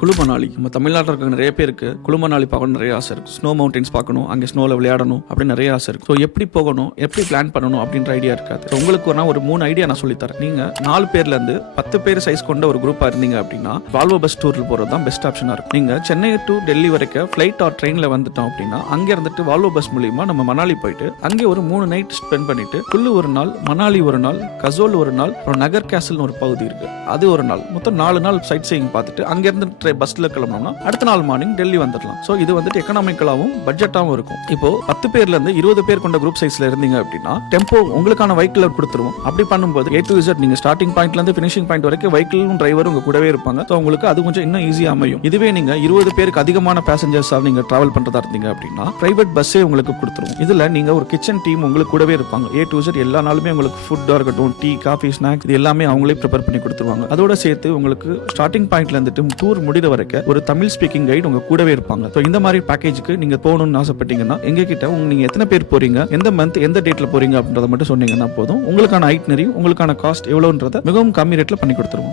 குளு மணாலி நம்ம தமிழ்நாட்டில் இருக்க நிறைய பேருக்கு குளு மணாலி பார்க்கணும் நிறைய ஆசை இருக்கும். ஸ்னோ மவுண்டன்ஸ் பார்க்கணும், அங்கே ஸ்னோவில் விளையாடணும் அப்படின்னு நிறைய ஆசை இருக்கும். ஸோ எப்படி போகணும், எப்படி பிளான் பண்ணணும் அப்படின்ற ஐடியா இருக்காது. ஸோ உங்களுக்கு ஒரு 3 ஐடியா நான் சொல்லித்தரேன். நீங்கள் 4 பேர்லேருந்து 10 பேர் சைஸ் கொண்ட ஒரு குரூப்பாக இருந்தீங்க அப்படின்னா வால்வோ பஸ் டூரில் போகிறது தான் பெஸ்ட் ஆப்ஷனாக இருக்கும். நீங்கள் சென்னை டு டெல்லி வரைக்கும் ஃப்ளைட் ஆர் ட்ரெயினில் வந்துட்டோம் அப்படின்னா அங்கே இருந்துட்டு வால்வோ பஸ் மூலியமா நம்ம மணாலி போயிட்டு அங்கே ஒரு 3 நைட் ஸ்பெண்ட் பண்ணிட்டு குல்லு ஒரு நாள், மணாலி ஒரு நாள், கசோல் ஒரு நாள், அப்புறம் நகர் கேசல்னு ஒரு பகுதி இருக்கு அது ஒரு நாள், மொத்தம் 4 நாள் சைட் சீயிங் பார்த்துட்டு அங்கேருந்து பஸ்ல கிளம்பணும்னா அடுத்த நாள் மார்னிங் டெல்லி வந்துடலாம். ஸோ இது எக்கனாமிக்கலாவும் பட்ஜெட்டாகவும் இருக்கும். இப்போ 10 பேர்ல இருந்து 20 பேர் கொண்ட குரூப் சைஸ்ல இருந்தீங்க அப்படின்னா டெம்போ உங்களுக்கான வெஹிக்கிள் கொடுத்துருவோம். அப்படி பண்ணும்போது A to Z நீங்க ஸ்டார்டிங் பாயிண்ட்ல இருந்து ஃபினிஷிங் பாயிண்ட் வரைக்கும் வெஹிக்கிளும் டிரைவரும் உங்க கூடவே இருப்பாங்க. ஸோ உங்களுக்கு அது கொஞ்சம் இன்னும் ஈஸியா அமையும். இதுவே நீங்க 20 பேருக்கு அதிகமான பேசஞ்சர்ஸா நீங்க டிராவல் பண்றதா இருந்தீங்க அப்படின்னா பிரைவேட் பஸ்ஸே உங்களுக்கு கொடுத்துருவோம். இதுல நீங்க ஒரு கிச்சன் டீம் உங்களுக்கு கூடவே இருப்பாங்க. A to Z எல்லா நாளுமே உங்களுக்கு ஃபுட்டா இருக்கட்டும், டீ, காஃபி, ஸ்நாக்ஸ் இது எல்லாமே அவங்களே ப்ரிப்பேர் பண்ணி கொடுத்துருவாங்க. அதோட சேர்த்து உங்களுக்கு ஸ்டார்டிங் பாயிண்ட்ல இருந்துட்டு டூர் முடிகிற வரைக்கும் ஒரு தமிழ் ஸ்பீக்கிங் கைடு உங்க கூடவே இருப்பாங்க. ஸோ இந்த மாதிரி பேக்கேஜுக்கு நீங்க போகணும்னு ஆசைப்பட்டீங்கன்னா எங்க கிட்ட நீங்க எத்தனை பேர் போறீங்க, எந்த மந்த் எந்த டேட்ல போறீங்க அப்படின்றத மட்டும் சொன்னீங்கன்னா போதும். உங்களுக்கான ஐட்னரி, உங்களுக்கான காஸ்ட் எவ்வளவுன்றத மிகவும் கம்மி ரேட்ல பண்ணி கொடுத்துருவோம்.